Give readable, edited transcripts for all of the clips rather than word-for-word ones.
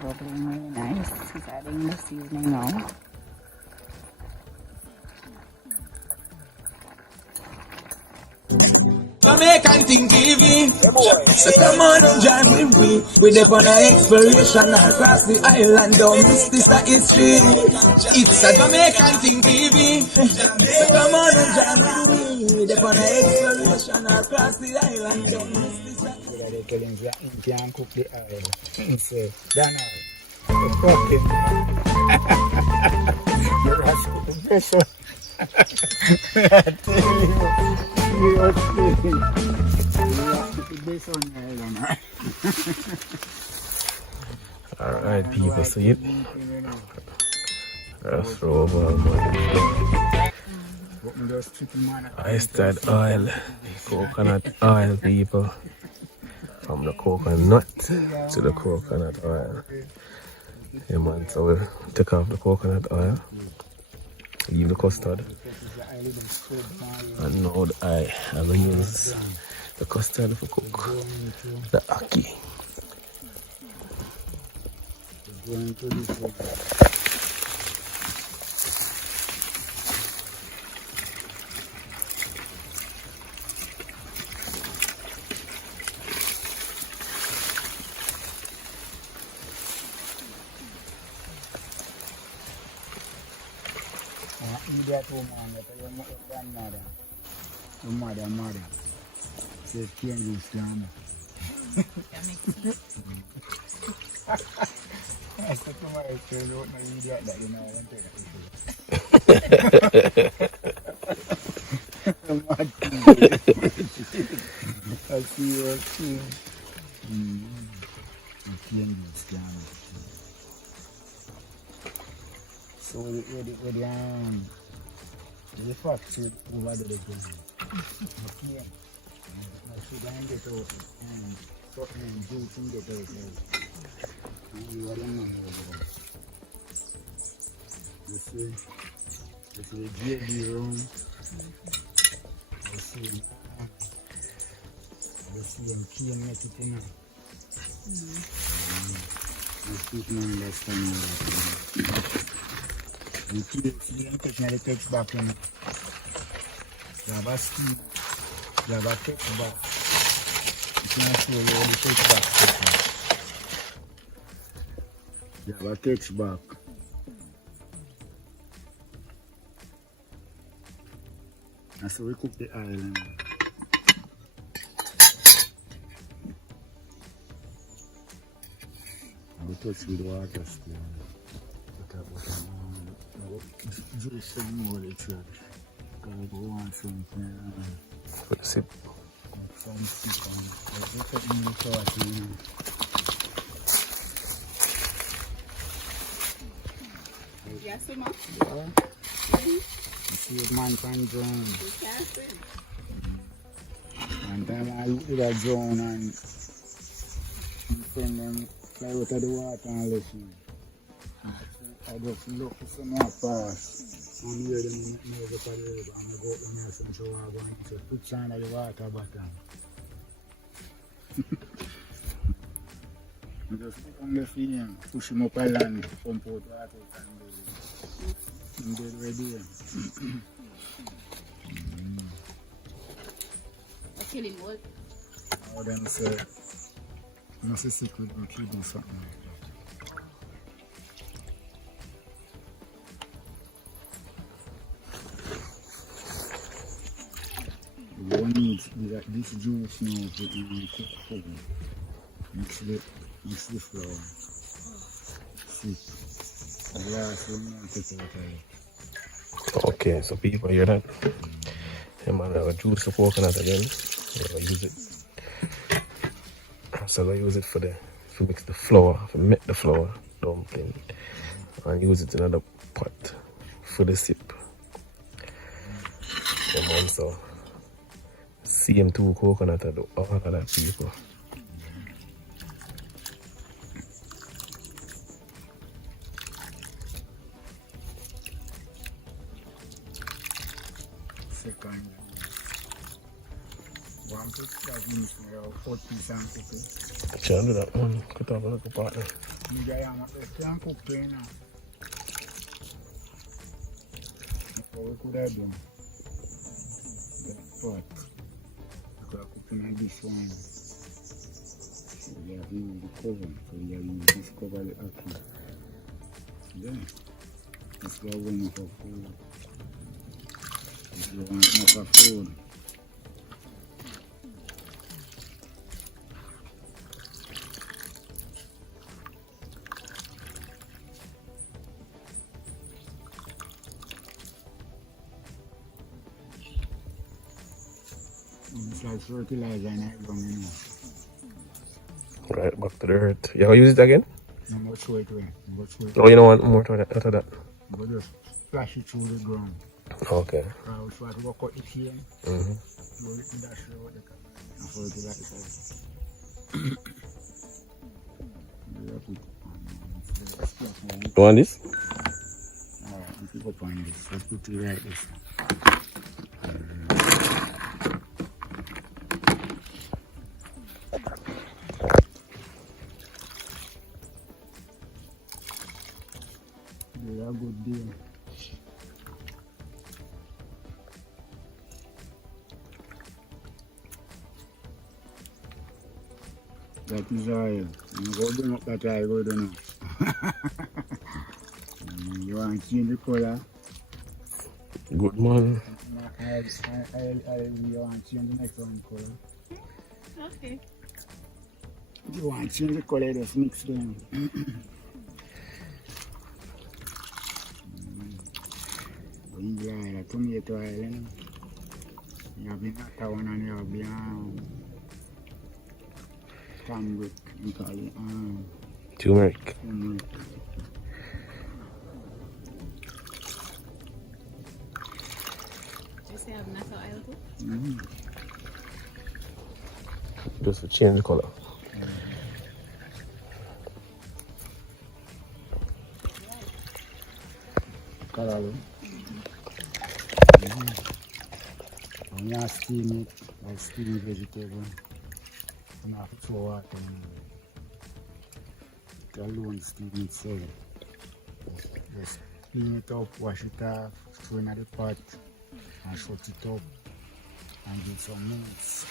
bubbling really nice. He's adding the seasoning now. Jamaican thing TV. So come on and join with me. We're there for an exploration across the island. Don't miss this history. It's a Jamaican thing TV. So come on and join with me. We're there for an exploration across the island. Don't miss this. They tell him that he can't cook the oil. He said, Donald, you're fucking. You're asking the best one. I tell you, you're asking the best one, Ireland. Alright, people, see it? That's Roval, man. Custard oil, coconut oil, people. From the coconut to the coconut oil. Yeah, man, so we'll take off the coconut oil, leave the custard, and now I will use the custard for cook the ackee. Immediate woman, your grandmother, your mother, says change this gun. I said to my friend, what my idiot that you know, I want to take that. I see you too. Change this gun. So with the factory over the ground. Okay. I should get out and something juice and get out. And you are the man over there. You see the JB room. You see him cane make it in. You speak no understand that. You can't take the text back in. You have a steam. You have a text back. You can't show you the text back. You have a text back. And so we cook the oil. I will touch with water still. Juice some more the church. Because I want something. For the sip. Some sip on it. Look at me talking. Yes, ma'am. Yeah. You see a man can drown. And then I look at that drown and send them fly out of the water and listen. I just look for some more pass and hear them nose up the river and I go up there and some show I go and say, put sign of the water bottom. I just put on the film, push him up a land, pump out water and dead ready. Kill him what? How them say, no say secret but you do something. You don't need this juice now to cook food. Mix the flour. Sip. The last one and take it out. Okay, so people hear that? Yeah, man, I will juice the coconut again. I will use it. So I will use it to mix the flour, to make the flour dumpling. And use it in another pot for the sip. Yeah, man, so CM2 coconut, I do all of that, people. Second. 1 to 5 minutes now, 40 and cooking. Shall I do that one? Cut off a little part there. Nigga, I'm can't cook now. What we could have done? That pot. We could have cooked in this one. So we have used the cover. So we have used this cover the Ackee. Then, this is one for food. This is one for food. It's like fertilizer and everything, you know. Right, back to the earth. You ever use it again? No more throw it away. No more throw it Oh, you don't want more to that, after that? But just flash it through the ground. Okay. I'll try to work out the chain. Mm-hmm. Throw it in that show what they can. And fertilize it. You want this? Alright, let's pick up on this. Let's put it like this. They are good deal. That is oil. You go bring up that oil, go down. You want to change the color? Good man. You want to change the next one color? Okay. You want to change the color, just mix them. Bring the oil, tomato oil, you know. You have the nata one and you have the cambric, you call it Turmeric. turmeric. Just say I have nata oil too. Mm-hmm. Just to change the color. Color. When you steam it, like steam vegetable, you have to throw water in it. Alone steam it so just clean it up, wash it off, throw it in the pot and shut it up and get some minutes.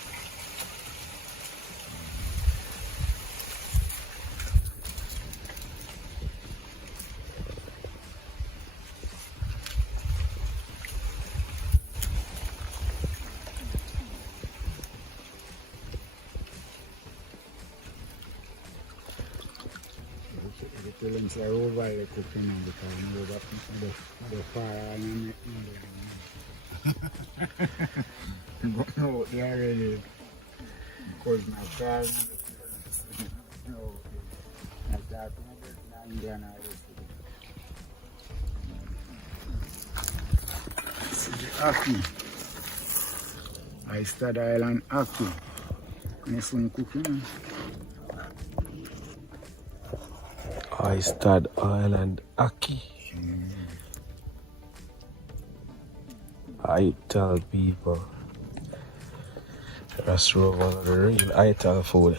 The feelings are over the cooking because you know that the fire and but no, they are really because my car no, like that, Indian see the Ackee. I start island Ackee. And some cooking. Custard Island Ackee. Ital people. That's Roval, the real Ital food.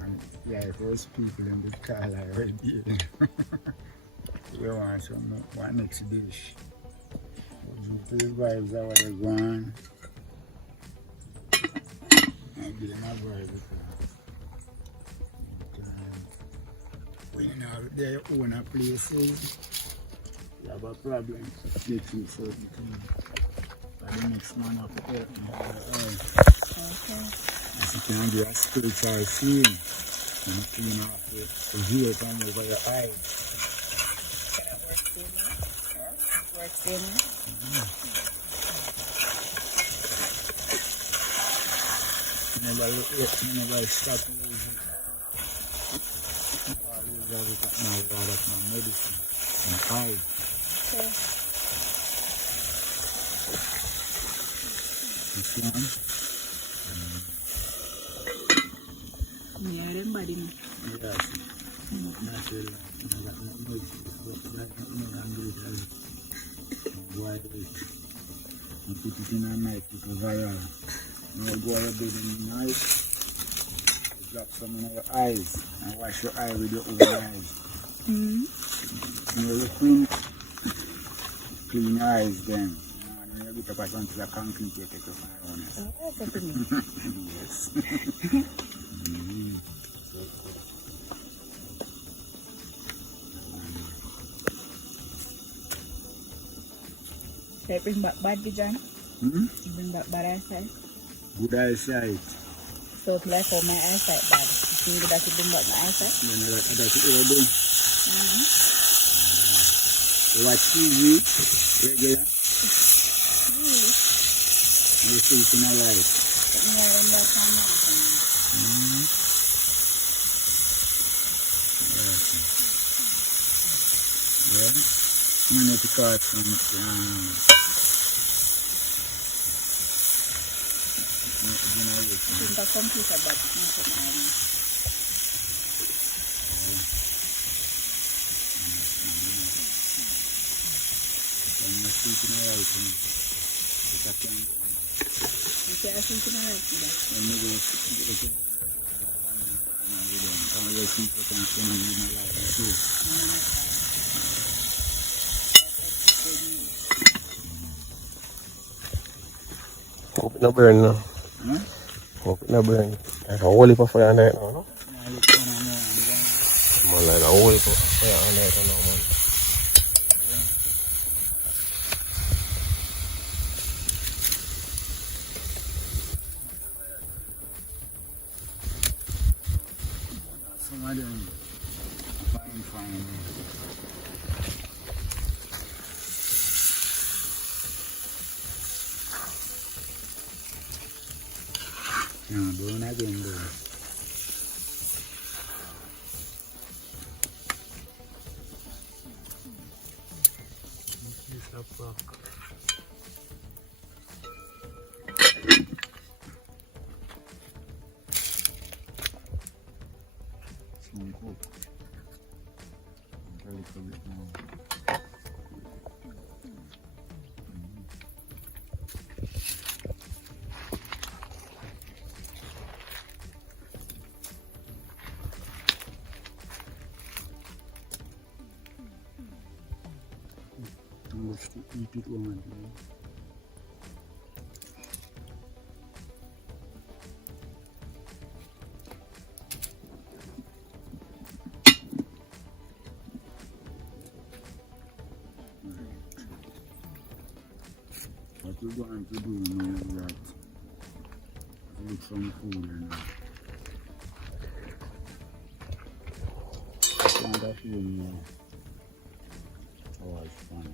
And yeah, those people in the car like right there. You want some one next dish. You feel vibes are what they want. And be my vibe. When you know they own a places, you have a problem. Get you certain things. But the next man up there, Okay. as you can do a spiritual scene, and clean off the veil from over your eyes. Working. Never stop using. I use that's my medicine. And eye. Okay. This one. Yeah, them body. Yes. That's it. Boil it. And put it in a knife to viral. Now go ahead and the knife. drop some in your eyes and wash your eye with your own eyes. You know, you clean your eyes then. And when you get up onto the concrete, you take off my own. Oh, that's what you mean. Yes. They bring back bad vision. You bring back bad eyesight. Good eyesight. So it's like how my eyesight bad. You think that you bring back my eyesight? You know that's what you do. You watch TV regular. You see it in a light. Yeah. I'm going to cut from Think of computer but Hope it not burn now. Hope it not burn. Like a whole heap of fire on there now, no? Man, like a whole heap of fire on there now, man. some of them fine. Burn again though. Some cook. A little bit more. Let's eat it on. What we're going to do now is that look some food and find that food now. Oh, it's fun.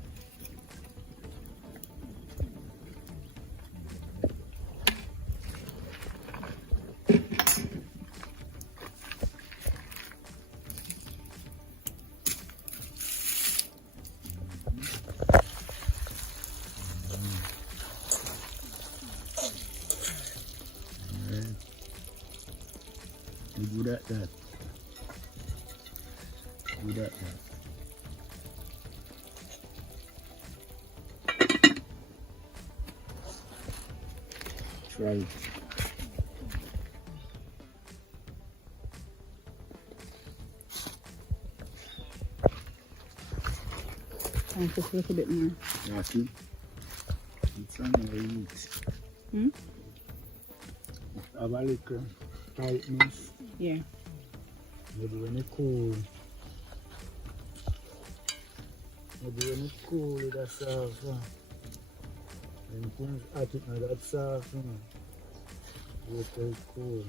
You're good at that. Good at that. Try it. And just a little bit more. Yeah, see? It's on the heat. Have a little tightness. Yeah. Maybe when it's cool. Maybe when it's cool, that's soft. When things hot, it's not that soft. Wait till it's cool.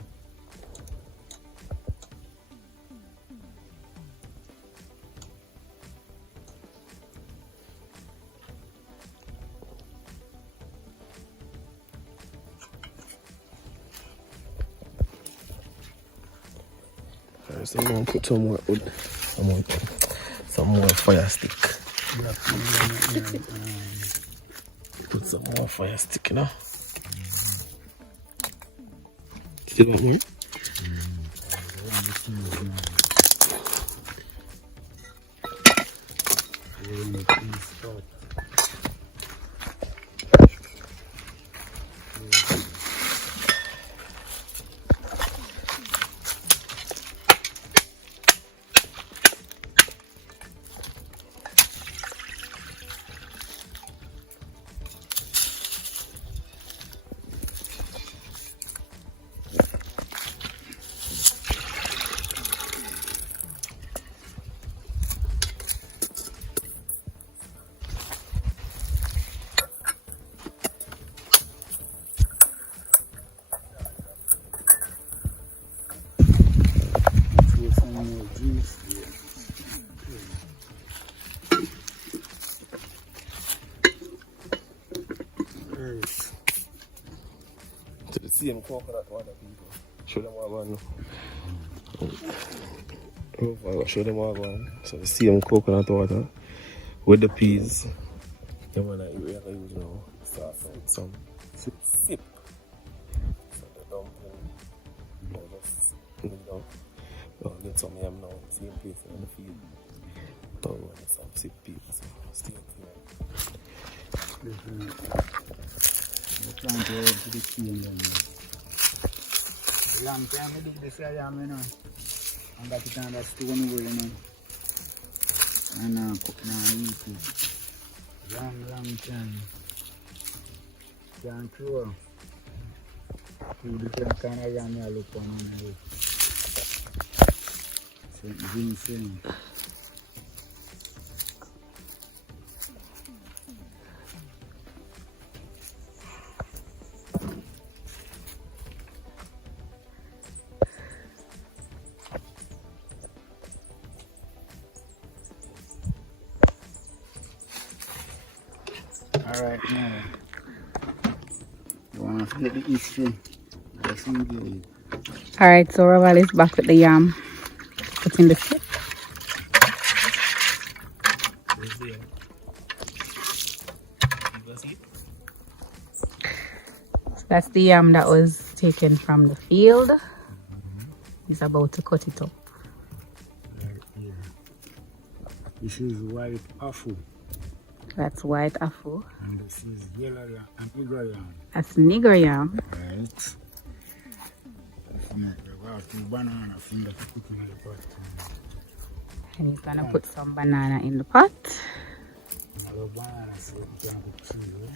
So I'm gonna put some more wood, some more fire stick. Put some more fire stick, you know. Still want more? Yes. To the same coconut water, people. Show them what going on. Show them what going on. So the same coconut water with the peas. The one that we are use now. Start with some sip. So the dumpling. Just clean it up. Get some yam now. Same place in the field. Now we want some sip people. So stay tuned. We're trying to go to the key and then. Long time I dig this yam, you know. I got it on that stone wool, you know. And cook now and eat it. Long time. Can't throw. Two different kind of yam I look on it. Same. Alright, now you want to get the history. Let's engage. Alright, so Roval is back with the yam. Put in the sip. So that's the yam that was taken from the field. He's about to cut it up. Right here. This is white apple. That's white apple. And this is yellow yam and nigger yam. That's nigger yam. Right. We have two banana finger to put in the pot. And he's gonna put some banana in the pot. I love banana, so you can cook cheese, right?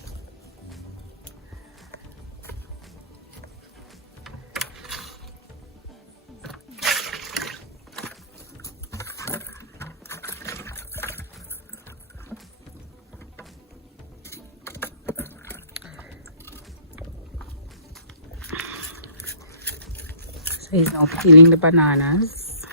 So he's now peeling the bananas.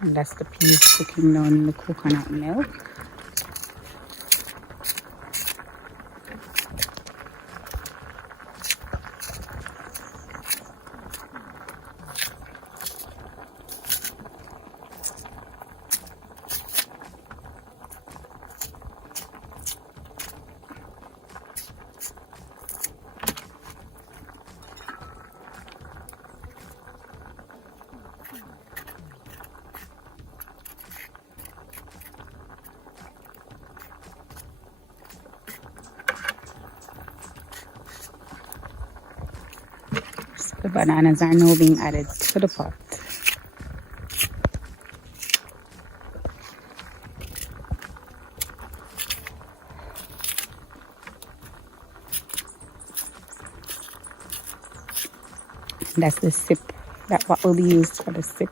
And that's the peas cooking down in the coconut milk. The bananas are now being added to the pot. That's the sip. That's what will be used for the sip.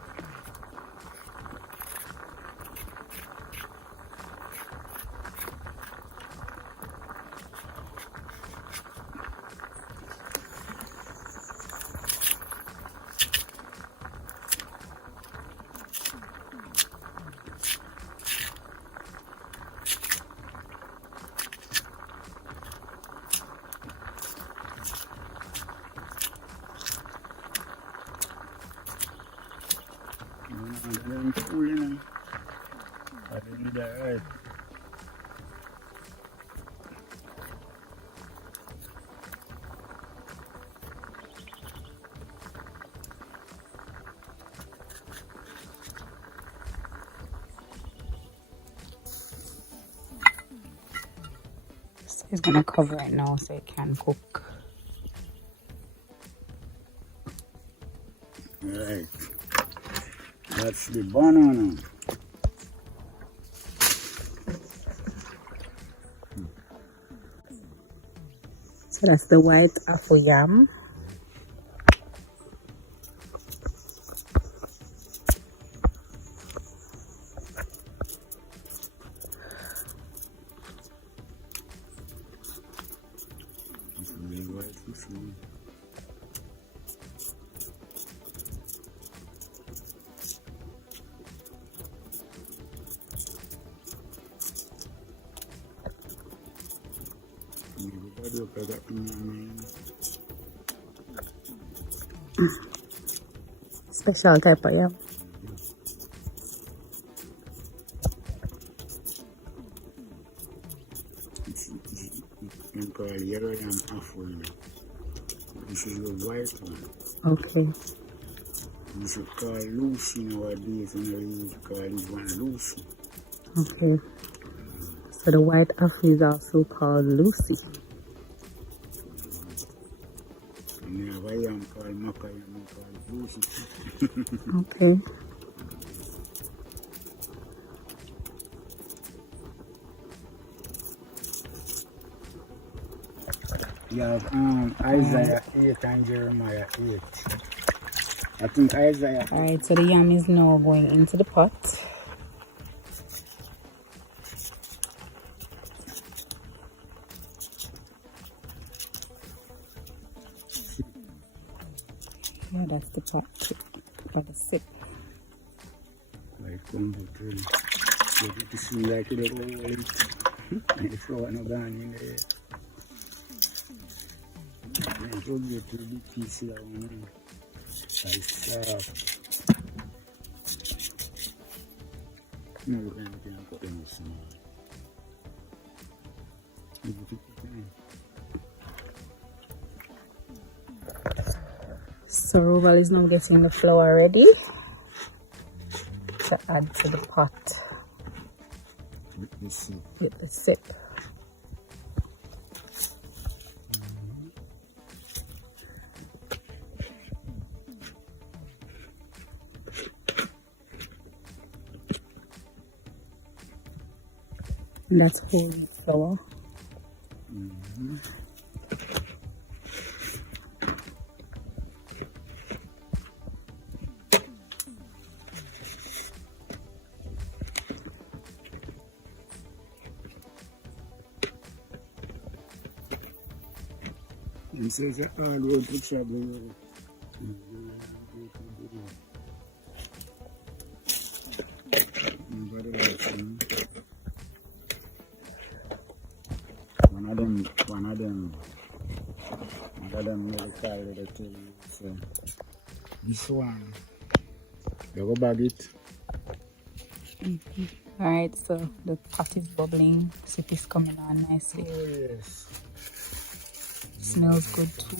I'm fooling. I did that right. So he's gonna cover it now so it can cook. Right. That's the banana. So that's the white apple yam. This is the white loose. Special type of yam. You call yellow yam afro. This is the white one. Okay. This is called Lucy nowadays, and I used to call this one Lucy. Okay. So the white Ackee is also called Lucy. And we have a yam called Maka yam called Lucy. Okay. You have Isaiah 8 and Jeremiah 8. I think Isaiah. Alright, so the yam is now going into the pot. Yeah, that's the pot for the sip. Like combo really. But it seems like it all the flour no gone in there. I told you to be piece of one. Like soft. No, you can't put any small. So Roval is now getting the flour ready to add to the pot with the sip. And that's whole flour. He says that all road to trouble. One of them will call it to you. So this one, you go bag it. Alright, so the pot is bubbling, sip is coming on nicely. Oh yes. Smells good too.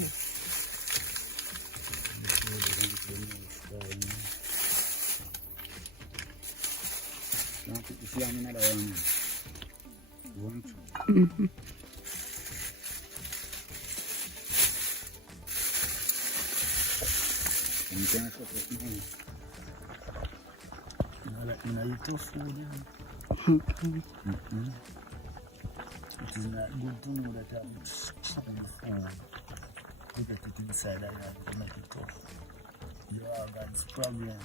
If you have another one, you want to? You can't cut it now. You know, you tough food, yeah. It is not good to know that I'm chopping the food. You get it inside and you have to make it tough. You have God's problem.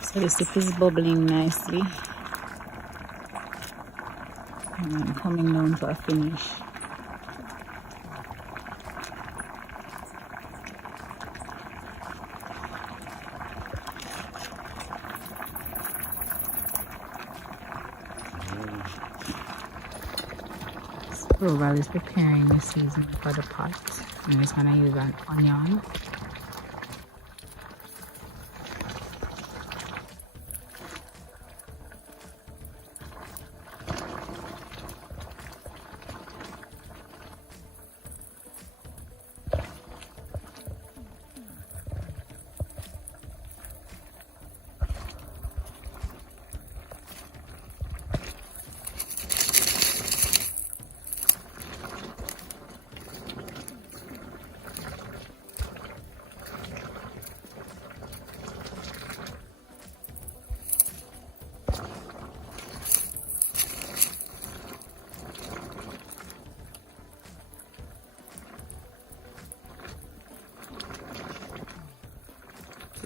So the soup is bubbling nicely and coming down to a finish. Roval is preparing the seasoning for the pot, and he's gonna use an onion.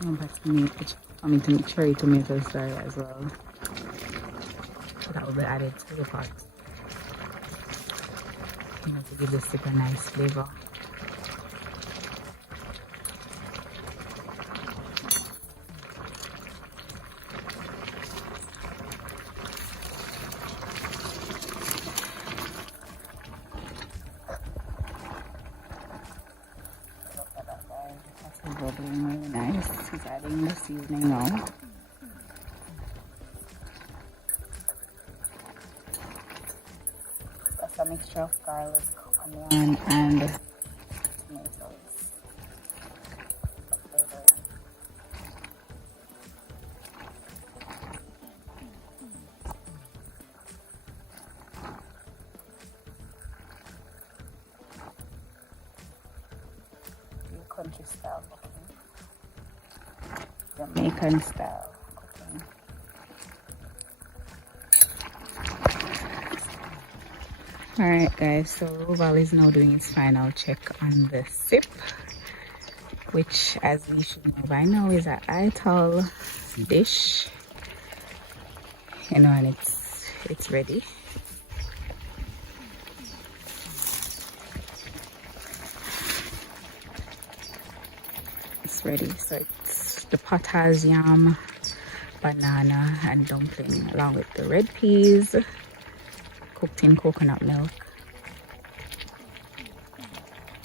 Back to me. I'm eating cherry tomatoes there as well. That will be added to the pot. You know, to give the soup a nice flavor. That's bubbling really nice. He's adding the seasoning now. That's a mixture of garlic, onion, and tomatoes. Country style cooking. Jamaican style cooking. Alright guys, so Roval is now doing its final check on the sip, which as we should know by now is an Ital dish. You know, and it's ready. It's ready. So it's the pot has yam, banana, and dumpling, along with the red peas cooked in coconut milk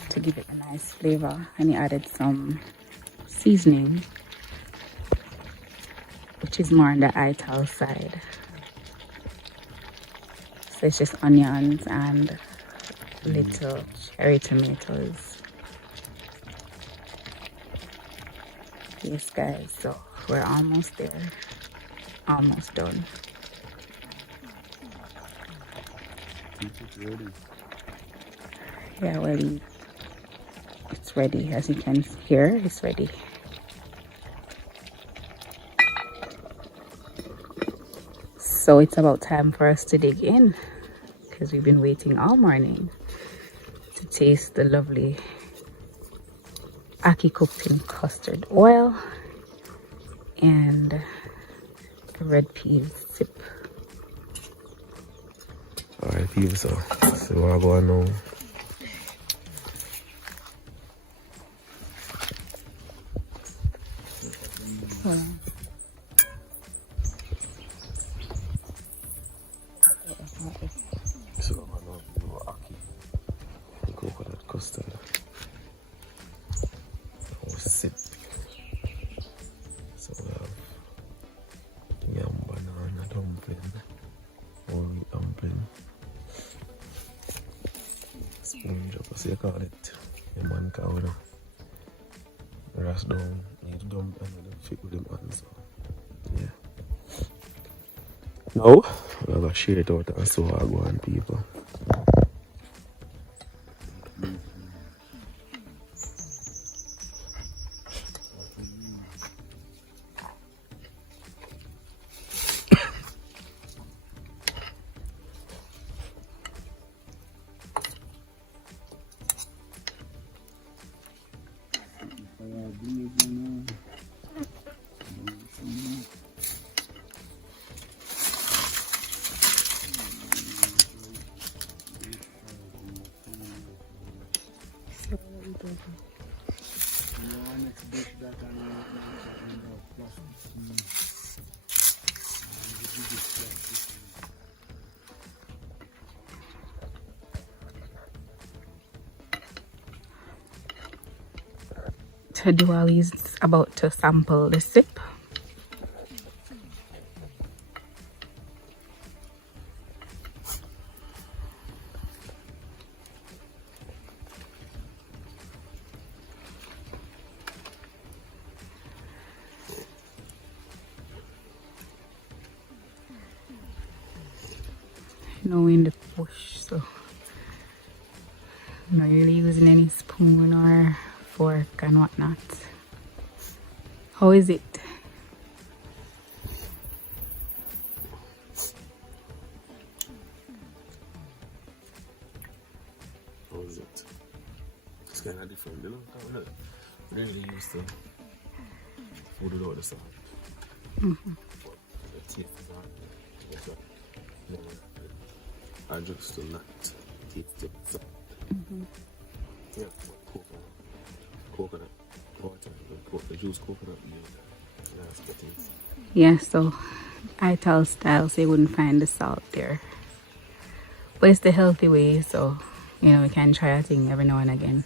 to give it a nice flavor. And he added some seasoning, which is more on the Ital side. So it's just onions and little cherry tomatoes. Yes guys, so we're almost there, almost done. It's ready. Yeah, well, it's ready. As you can hear, it's ready. So it's about time for us to dig in, because we've been waiting all morning to taste the lovely ackee cooked in custard oil and the red peas sip. Alright people, so we're going now. So we're going to do ackee, coconut custard. Sip. So we have yam, banana, dumpling, whole wheat dumpling, sponge up, as you call it, a man cow, rest down, need to dump and fit with the man, so yeah. Now, we're going to share it out and so I go on people. Diwali is about to sample the sip. No in the bush, so I'm not really using any spoon or fork and whatnot. How is it? How is it? It's kind of different, you know? I'm not really used to food without the salt. But the taste is not. It's not. I just do not taste it. So, yeah, coconut water, the juice coconut milk. That's the thing. Yeah, so Ital style, so you wouldn't find the salt there. But it's the healthy way, so you know we can try a thing every now and again.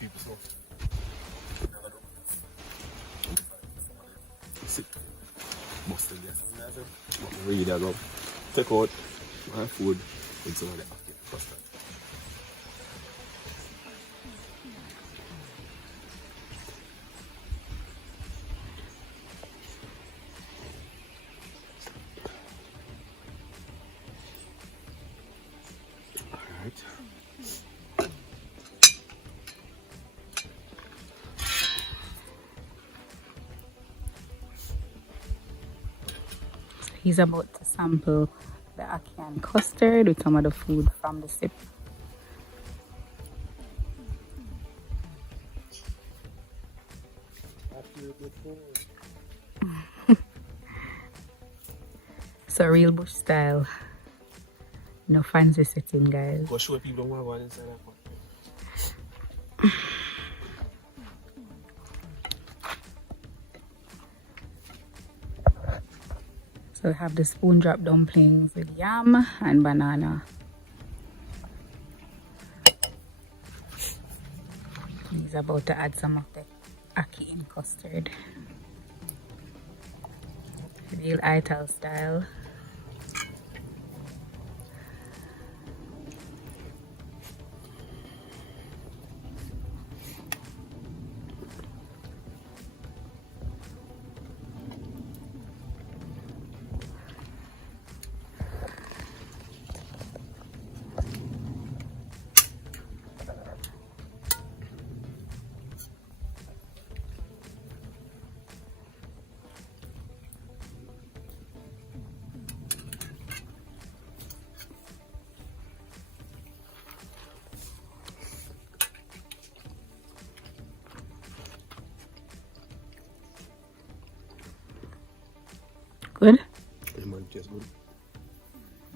People so sick. Busted yesterday. But read that up. Take out my food with some of the Ackee custard. Alright. He's about to sample the Ackee and custard with some of the food from the sip. So real bush style. No fancy setting, guys. Go show people what I want inside that pot. So we have the spoon drop dumplings with yam and banana. He's about to add some of the Ackee in custard. Real Ital style. Good? Yeah, man, tastes good.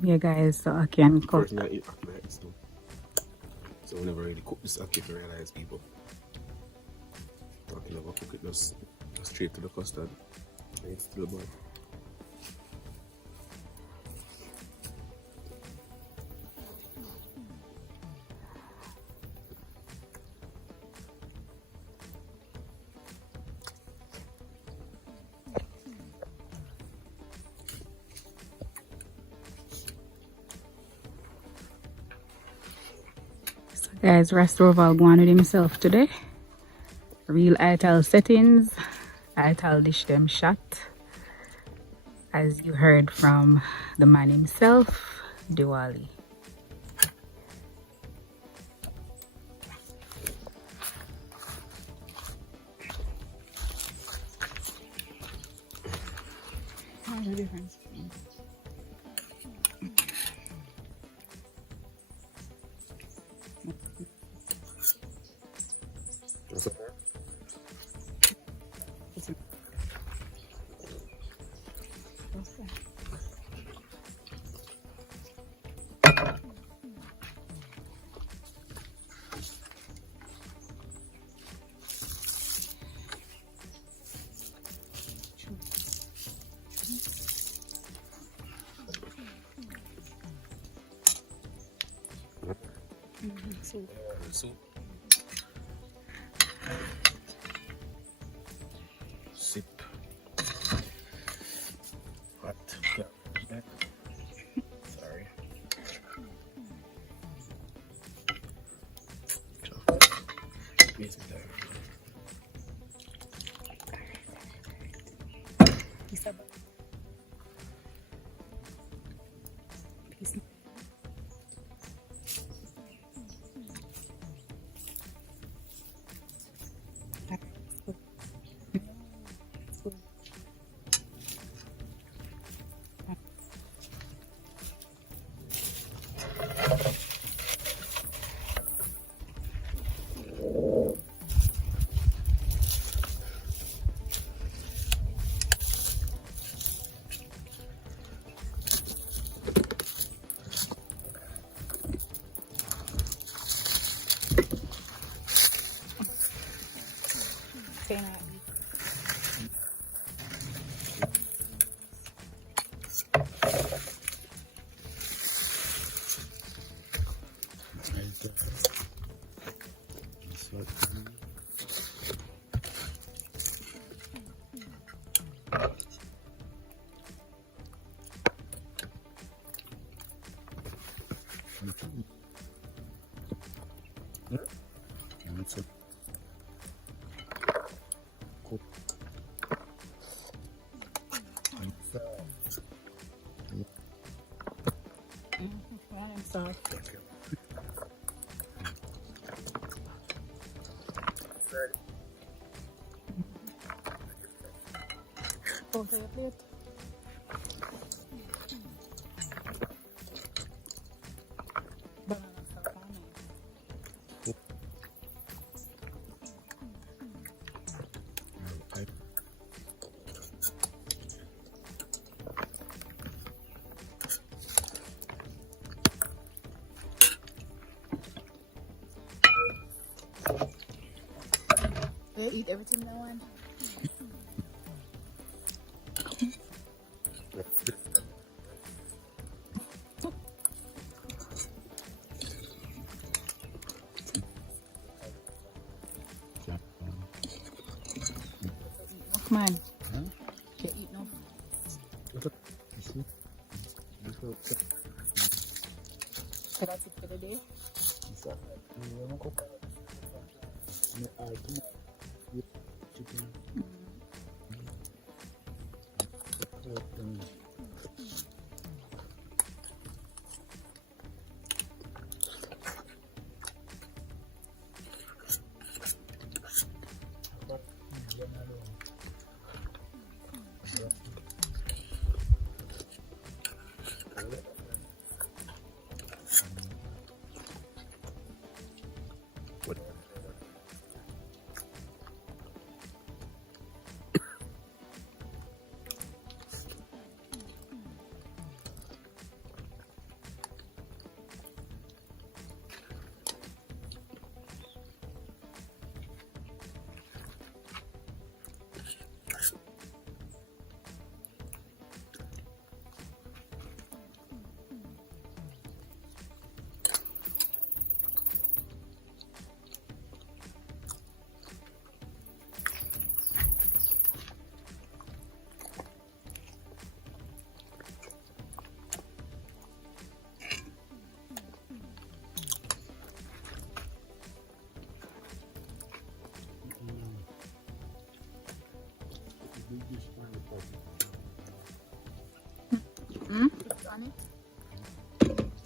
Yeah, guys, so Ackee and cook. First I eat Ackee like this too. So we never really cook this Ackee to realize people. Talking about cook it just straight to the custard. And it's still bad. Guys, Rest Roval going with himself today. Real Ital settings. Ital dish them shot. As you heard from the man himself, Diwali. What's the difference? That's okay. Soup. Sip. Hot. Yeah. Sorry. Please be there. sauce. Oh, for your plate. Banana sauce, they eat everything they want. Come on. They eat no. So that's it for the day.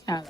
Yeah.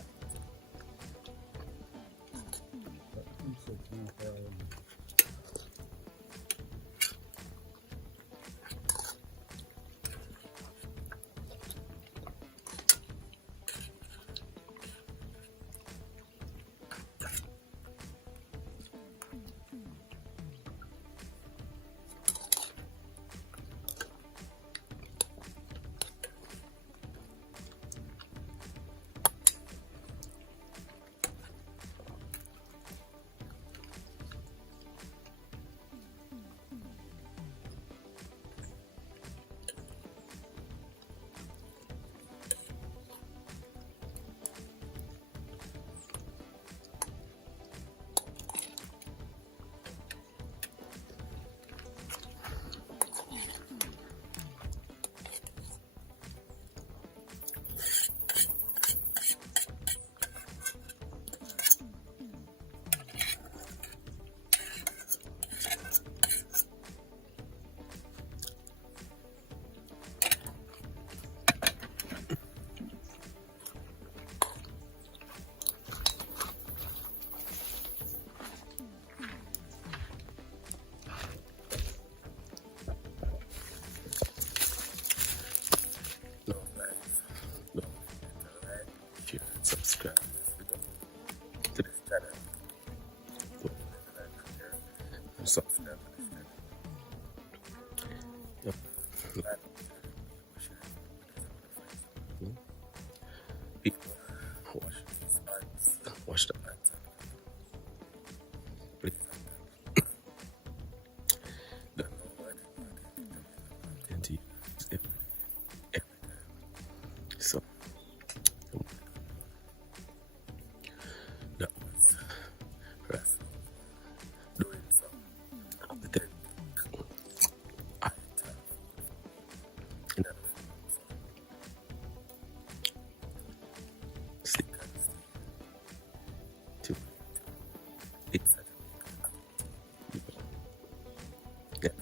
Subscribe to this channel. And subscribe to this channel. Yep. People watch the ads. Please. Don't know what and every time. So that was rest doing some of the thing I have in that stickers to it's yes.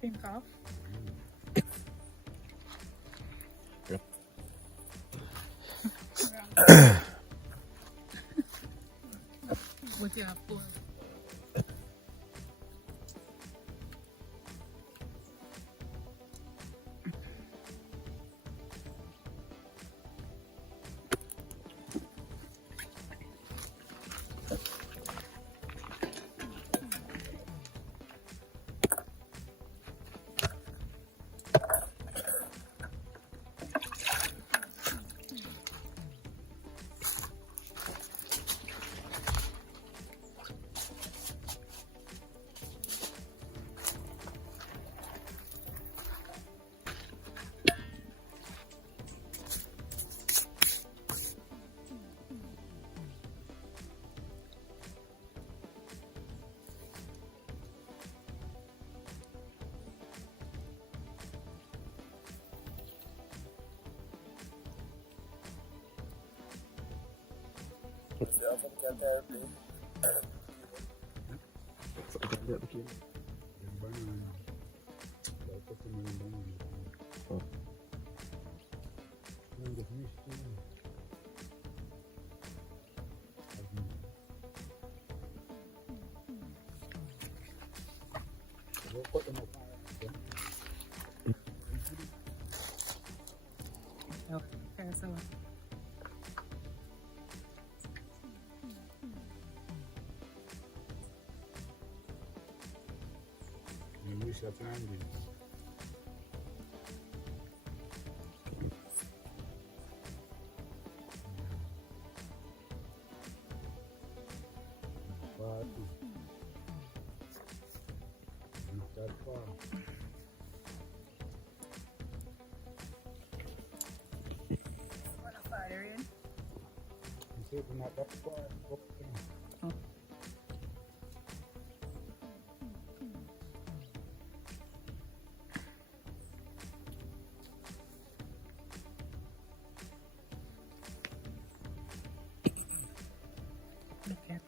Think of. What you have for? Okay, so okay.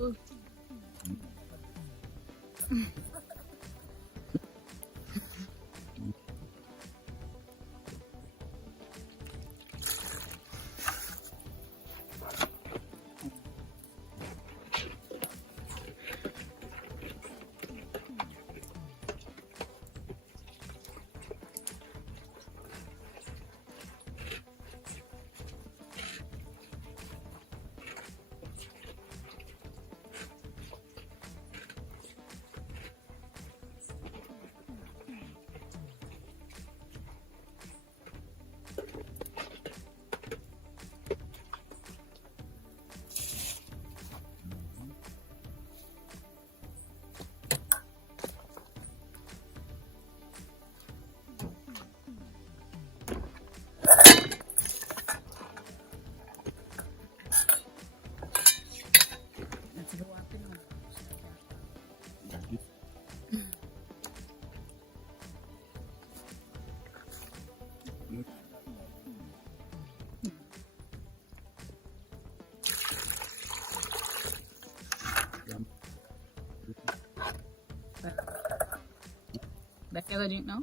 Ooh. That's the walking on. That's your drink now?